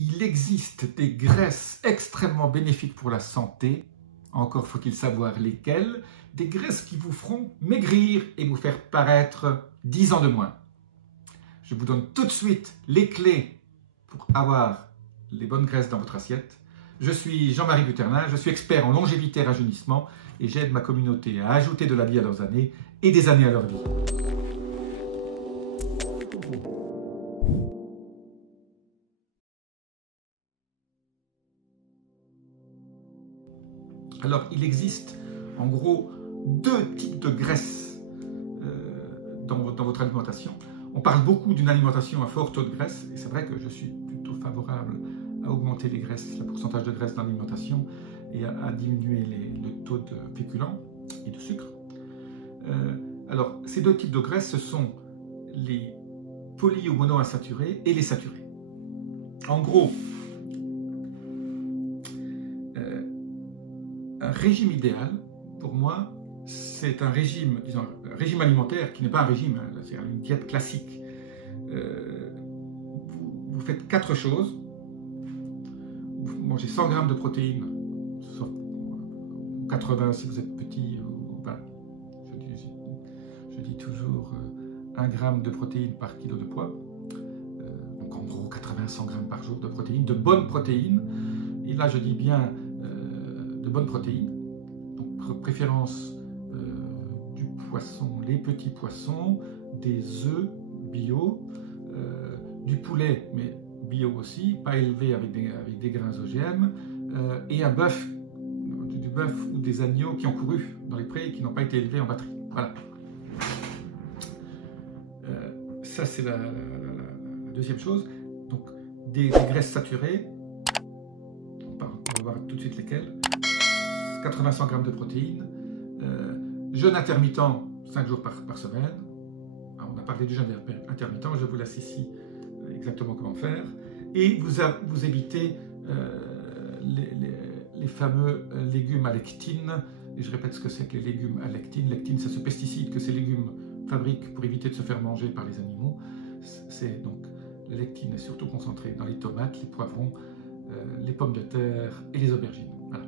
il existe des graisses extrêmement bénéfiques pour la santé, encore faut-il savoir lesquelles, des graisses qui vous feront maigrir et vous faire paraître 10 ans de moins. Je vous donne tout de suite les clés pour avoir les bonnes graisses dans votre assiette. Je suis Jean-Marie Buternin, je suis expert en longévité et rajeunissement et j'aide ma communauté à ajouter de la vie à leurs années et des années à leur vie. Alors, il existe en gros deux types de graisses dans votre alimentation. On parle beaucoup d'une alimentation à fort taux de graisse, et c'est vrai que je suis plutôt favorable à augmenter les graisses, le pourcentage de graisse dans l'alimentation et à diminuer le taux de féculents et de sucre. Alors, ces deux types de graisses, ce sont les poly ou monoinsaturés et les saturés. En gros, un régime idéal, pour moi, c'est un régime, disons, un régime alimentaire qui n'est pas un régime, c'est-à-dire une diète classique. Vous faites 4 choses. Vous mangez 100 g de protéines, 80 si vous êtes petit. Je dis toujours 1 g de protéines par kilo de poids. Donc en gros 80-100 g par jour de protéines, de bonnes protéines. Et là je dis bien de bonnes protéines. Donc préférence du poisson, les petits poissons, des œufs bio, du poulet, mais bio aussi, pas élevé avec des grains OGM, et un bœuf, du bœuf ou des agneaux qui ont couru dans les prés et qui n'ont pas été élevés en batterie. Voilà. Ça, c'est la deuxième chose. Donc, des graisses saturées, on va voir tout de suite lesquelles. 80-100 g de protéines, jeûne intermittent 5 jours par semaine. Alors, on a parlé du jeûne intermittent, je vous laisse ici exactement comment faire. Et vous évitez les fameux légumes à lectine. Et je répète ce que c'est que les légumes à lectine. Lectine, c'est ce pesticide que ces légumes fabriquent pour éviter de se faire manger par les animaux. Donc, la lectine est surtout concentrée dans les tomates, les poivrons, les pommes de terre et les aubergines. Voilà.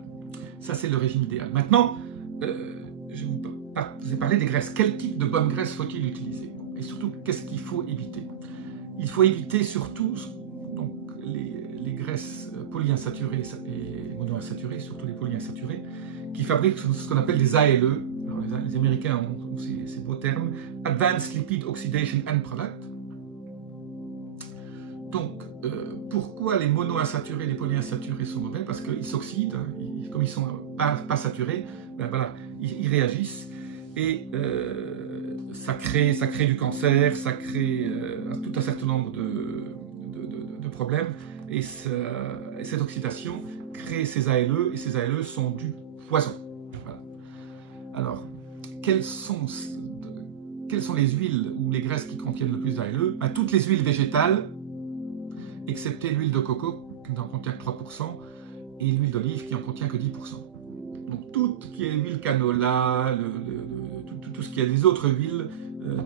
Ça, c'est le régime idéal. Maintenant, je vous ai parlé des graisses. Quel type de bonnes graisses faut-il utiliser? Et surtout, qu'est-ce qu'il faut éviter? Il faut éviter surtout donc, les graisses polyinsaturées et monoinsaturées, surtout les polyinsaturées, qui fabriquent ce qu'on appelle des ALE. Alors, les Américains ont ces beaux termes, Advanced Lipid Oxidation End Product. Donc, pourquoi les monoinsaturés et les polyinsaturés sont mauvais? Parce qu'ils s'oxydent, comme ils ne sont pas saturés, ben voilà, ils réagissent et ça crée du cancer, ça crée tout un certain nombre de problèmes et cette oxydation crée ces ALE et ces ALE sont du poison. Voilà. Alors, quelles sont les huiles ou les graisses qui contiennent le plus d'ALE? Ben, toutes les huiles végétales, excepté l'huile de coco qui n'en contient que 3% et l'huile d'olive qui en contient que 10%. Donc tout ce qui est huile canola, tout ce qui est les autres huiles,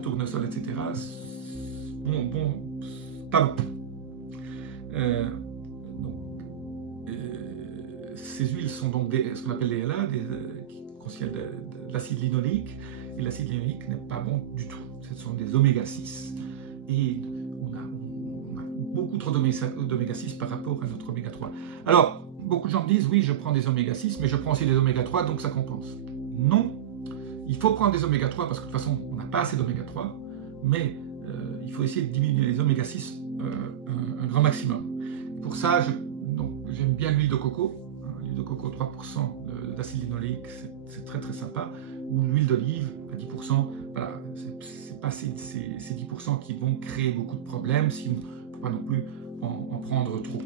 tournesol, etc., pas bon. Ces huiles sont donc ce qu'on appelle les LA, qui contiennent de l'acide linoléique, et l'acide linoléique n'est pas bon du tout. Ce sont des oméga 6 et on a beaucoup trop d'oméga 6 par rapport à notre oméga 3. Alors, beaucoup de gens me disent, oui, je prends des oméga 6, mais je prends aussi des oméga 3, donc ça compense. Non, il faut prendre des oméga 3 parce que de toute façon, on n'a pas assez d'oméga 3, mais il faut essayer de diminuer les oméga 6 un grand maximum. Pour ça, j'aime bien l'huile de coco, l'huile de coco 3% d'acide linoléique, c'est très très sympa, ou l'huile d'olive à 10%, voilà, c'est pas ces 10% qui vont créer beaucoup de problèmes si on ne peut pas non plus en prendre trop.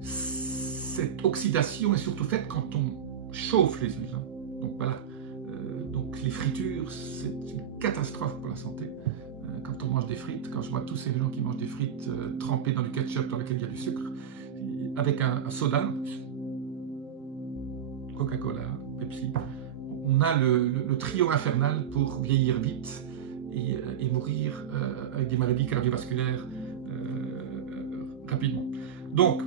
Cette oxydation est surtout faite quand on chauffe les huiles. Donc voilà, donc les fritures, c'est une catastrophe pour la santé. Quand on mange des frites, quand je vois tous ces gens qui mangent des frites trempées dans du ketchup dans lequel il y a du sucre, avec un soda, Coca-Cola, Pepsi, on a le trio infernal pour vieillir vite et mourir avec des maladies cardiovasculaires rapidement. Donc,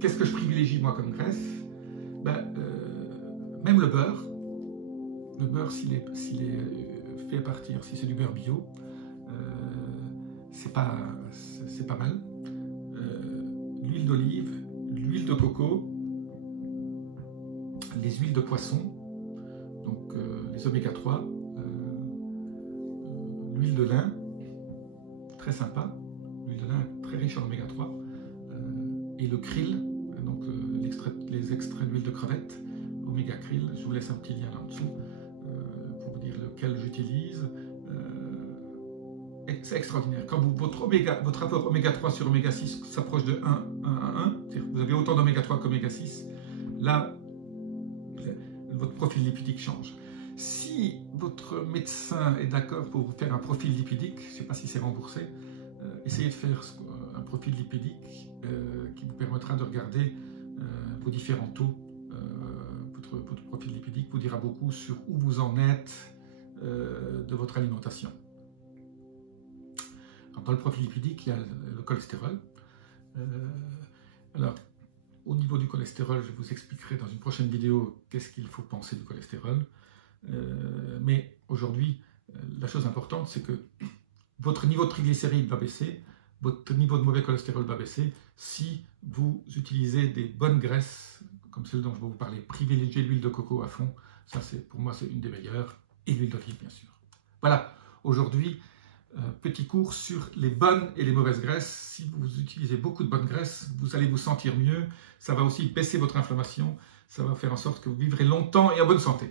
qu'est-ce que je privilégie moi comme graisse? Même le beurre, s'il est fait à partir, si c'est du beurre bio, c'est pas mal. L'huile d'olive, l'huile de coco, les huiles de poisson, donc les oméga 3, l'huile de lin, très sympa, l'huile de lin très riche en oméga 3, et le krill, donc les extraits d'huile de crevette, oméga krill. Je vous laisse un petit lien là en dessous pour vous dire lequel j'utilise. C'est extraordinaire. Quand votre rapport oméga 3 sur oméga 6 s'approche de 1 à 1, c'est-à-dire que vous avez autant d'oméga 3 qu'oméga 6, là, votre profil lipidique change. Si votre médecin est d'accord pour vous faire un profil lipidique, je ne sais pas si c'est remboursé, essayez de faire un profil lipidique qui vous permettra de regarder vos différents taux. Votre profil lipidique vous dira beaucoup sur où vous en êtes de votre alimentation. Alors, dans le profil lipidique, il y a le cholestérol. Alors, au niveau du cholestérol, je vous expliquerai dans une prochaine vidéo qu'est-ce qu'il faut penser du cholestérol. Mais aujourd'hui, la chose importante, c'est que votre niveau de triglycérides va baisser, votre niveau de mauvais cholestérol va baisser si vous utilisez des bonnes graisses, comme celle dont je vais vous parler. Privilégiez l'huile de coco à fond, ça pour moi c'est une des meilleures, et l'huile d'olive bien sûr. Voilà, aujourd'hui, petit cours sur les bonnes et les mauvaises graisses. Si vous utilisez beaucoup de bonnes graisses, vous allez vous sentir mieux, ça va aussi baisser votre inflammation, ça va faire en sorte que vous vivrez longtemps et en bonne santé.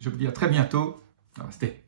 Je vous dis à très bientôt, namasté.